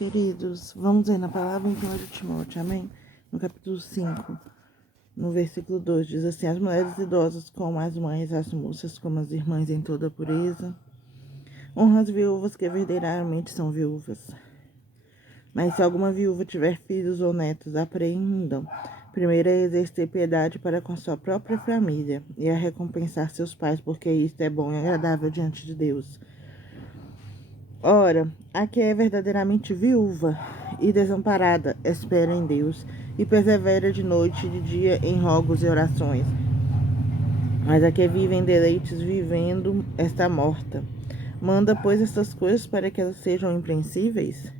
queridos, vamos aí na palavra em 1 Timóteo, amém? No capítulo 5, no versículo 2, diz assim: as mulheres idosas como as mães, as moças como as irmãs em toda a pureza. Honra as viúvas que verdadeiramente são viúvas. Mas se alguma viúva tiver filhos ou netos, aprendam primeiro a exercer piedade para com a sua própria família e a recompensar seus pais, porque isto é bom e agradável diante de Deus. Ora, a que é verdadeiramente viúva e desamparada, espera em Deus e persevera de noite e de dia em rogos e orações. Mas a que vive em deleites vivendo está morta. Manda, pois, estas coisas para que elas sejam impreensíveis?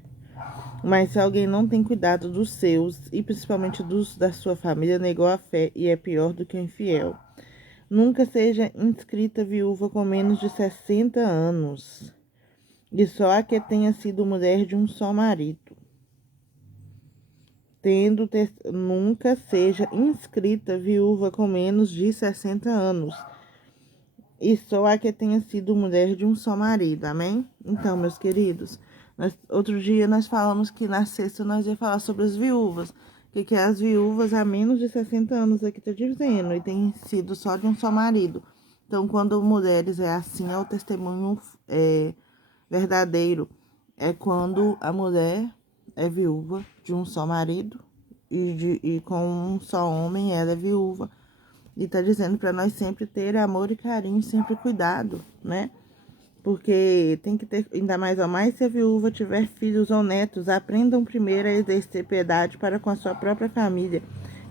Mas se alguém não tem cuidado dos seus, e principalmente dos da sua família, negou a fé e é pior do que o infiel. Nunca seja inscrita viúva com menos de 60 anos. E só a que tenha sido mulher de um só marido. Nunca seja inscrita viúva com menos de 60 anos. E só a que tenha sido mulher de um só marido, amém? Então, meus queridos, outro dia nós falamos que na sexta nós ia falar sobre as viúvas. Que as viúvas há menos de 60 anos aqui tá dizendo, e tem sido só de um só marido. Então, quando mulheres é assim, é o testemunho verdadeiro. É quando a mulher é viúva de um só marido e com um só homem ela é viúva. E tá dizendo para nós sempre ter amor e carinho, sempre cuidado, né? Porque tem que ter, ainda mais ou mais, se a viúva tiver filhos ou netos, aprendam primeiro a exercer piedade para com a sua própria família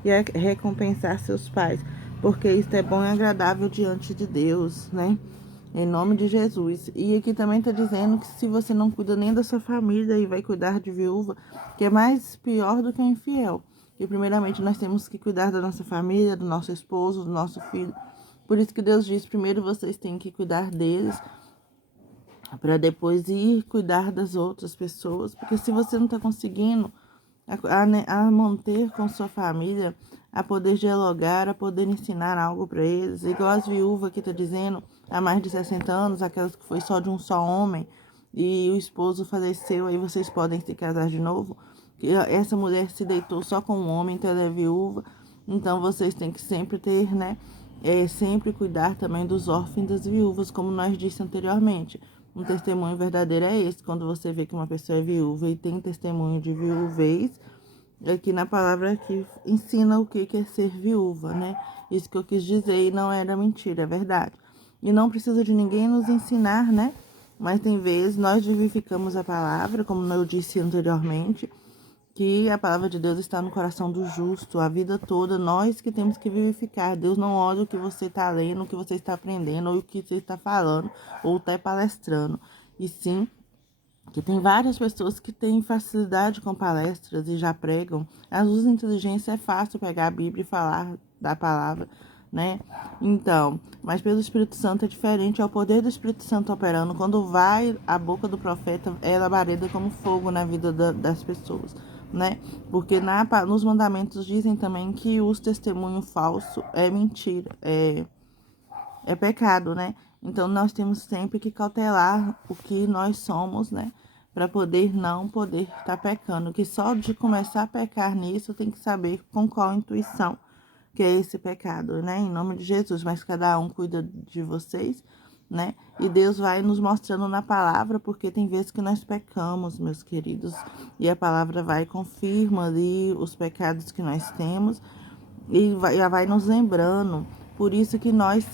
e a recompensar seus pais, porque isso é bom e agradável diante de Deus, né? Em nome de Jesus. E aqui também está dizendo que se você não cuida nem da sua família e vai cuidar de viúva, que é mais pior do que o infiel. E primeiramente nós temos que cuidar da nossa família, do nosso esposo, do nosso filho. Por isso que Deus diz, primeiro vocês têm que cuidar deles, para depois ir cuidar das outras pessoas. Porque se você não está conseguindo a manter com sua família, a poder dialogar, a poder ensinar algo para eles, igual as viúvas que está dizendo, há mais de 60 anos, aquelas que foi só de um só homem e o esposo faleceu, aí vocês podem se casar de novo. Essa mulher se deitou só com um homem, então ela é viúva. Então vocês têm que sempre ter, né? Sempre cuidar também dos órfãos e das viúvas, como nós disse anteriormente. Um testemunho verdadeiro é esse, quando você vê que uma pessoa é viúva e tem testemunho de viuvez, aqui na palavra que ensina o que é ser viúva, né? Isso que eu quis dizer e não era mentira, é verdade. E não precisa de ninguém nos ensinar, né? Mas tem vezes nós vivificamos a palavra, como eu disse anteriormente, que a palavra de Deus está no coração do justo, a vida toda, nós que temos que vivificar. Deus não olha o que você está lendo, o que você está aprendendo, ou o que você está falando, ou está palestrando. E sim, que tem várias pessoas que têm facilidade com palestras e já pregam. As luzes de inteligência é fácil pegar a Bíblia e falar da palavra, né? Então, mas pelo Espírito Santo é diferente, é o poder do Espírito Santo operando. Quando vai a boca do profeta, ela bareda como fogo na vida das pessoas, né? Porque nos mandamentos dizem também que os testemunhos falsos é mentira, é pecado, né? Então nós temos sempre que cautelar o que nós somos, né? Para poder não poder estar pecando. Que só de começar a pecar nisso tem que saber com qual intuição que é esse pecado, né? Em nome de Jesus. Mas cada um cuida de vocês, né? E Deus vai nos mostrando na palavra, porque tem vezes que nós pecamos, meus queridos. E a palavra vai e confirma ali os pecados que nós temos e vai nos lembrando. Por isso que nós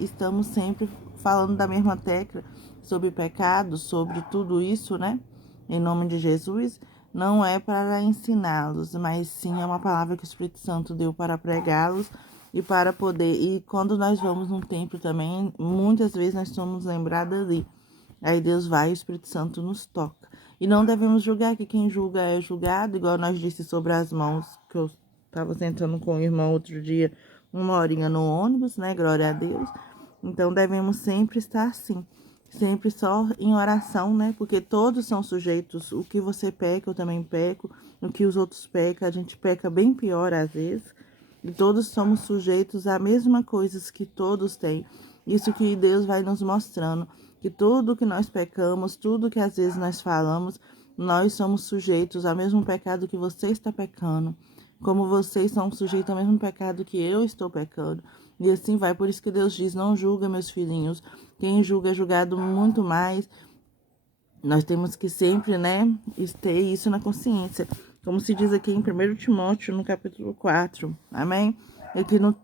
estamos sempre falando da mesma tecla sobre pecado, sobre tudo isso, né? Em nome de Jesus, não é para ensiná-los, mas sim é uma palavra que o Espírito Santo deu para pregá-los e para poder. E quando nós vamos num templo também, muitas vezes nós somos lembrados ali. Aí Deus vai e o Espírito Santo nos toca. E não devemos julgar, que quem julga é julgado, igual nós disse sobre as mãos, que eu estava sentando com o irmão outro dia, 1 horinha no ônibus, né? Glória a Deus. Então devemos sempre estar assim, sempre só em oração, né? Porque todos são sujeitos. O que você peca, eu também peco. O que os outros pecam, a gente peca bem pior às vezes. E todos somos sujeitos a mesma coisas que todos têm. Isso que Deus vai nos mostrando, que tudo que nós pecamos, tudo que às vezes nós falamos, nós somos sujeitos ao mesmo pecado que você está pecando, como vocês são sujeitos ao mesmo pecado que eu estou pecando. E assim vai. Por isso que Deus diz: não julga, meus filhinhos. Quem julga é julgado muito mais. Nós temos que sempre, né, ter isso na consciência. Como se diz aqui em 1 Timóteo, no capítulo 4. Amém? Aqui no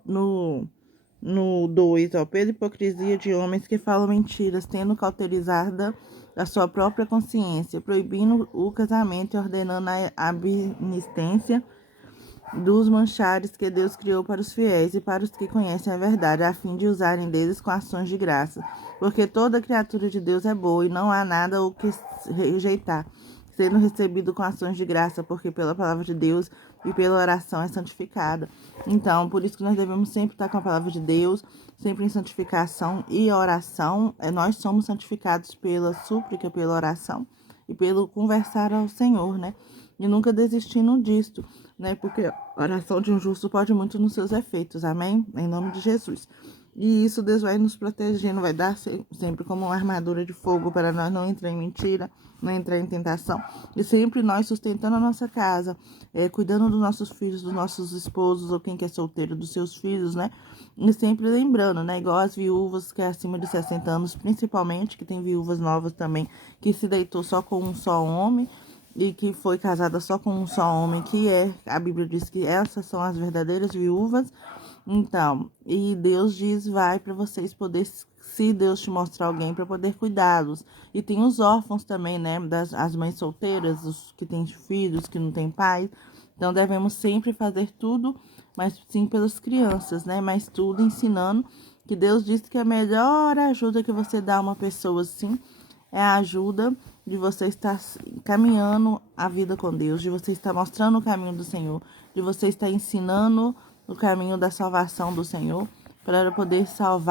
2, ó. Pela hipocrisia de homens que falam mentiras, tendo cauterizada a sua própria consciência, proibindo o casamento e ordenando a abstinência dos manchares que Deus criou para os fiéis e para os que conhecem a verdade, a fim de usarem deles com ações de graça. Porque toda criatura de Deus é boa e não há nada o que rejeitar, sendo recebido com ações de graça, porque pela palavra de Deus e pela oração é santificada. Então, por isso que nós devemos sempre estar com a palavra de Deus, sempre em santificação e oração. Nós somos santificados pela súplica, pela oração e pelo conversar ao Senhor, né? E nunca desistindo disto, né? Porque a oração de um justo pode muito nos seus efeitos, amém? Em nome de Jesus. E isso Deus vai nos protegendo, vai dar sempre como uma armadura de fogo para nós não entrar em mentira, não entrar em tentação. E sempre nós sustentando a nossa casa, cuidando dos nossos filhos, dos nossos esposos, ou quem quer solteiro, dos seus filhos, né? E sempre lembrando, né? Igual as viúvas que é acima de 60 anos, principalmente, que tem viúvas novas também, que se deitou só com um só homem, e que foi casada só com um só homem, a Bíblia diz que essas são as verdadeiras viúvas. Então, e Deus diz, vai para vocês poder, se Deus te mostrar alguém, para poder cuidá-los. E tem os órfãos também, né, as mães solteiras, os que têm filhos, que não têm pai. Então, devemos sempre fazer tudo, mas sim pelas crianças, né, mas tudo ensinando que Deus diz que a melhor ajuda que você dá a uma pessoa assim é a ajuda de você estar caminhando a vida com Deus, de você estar mostrando o caminho do Senhor, de você estar ensinando o caminho da salvação do Senhor, para poder salvar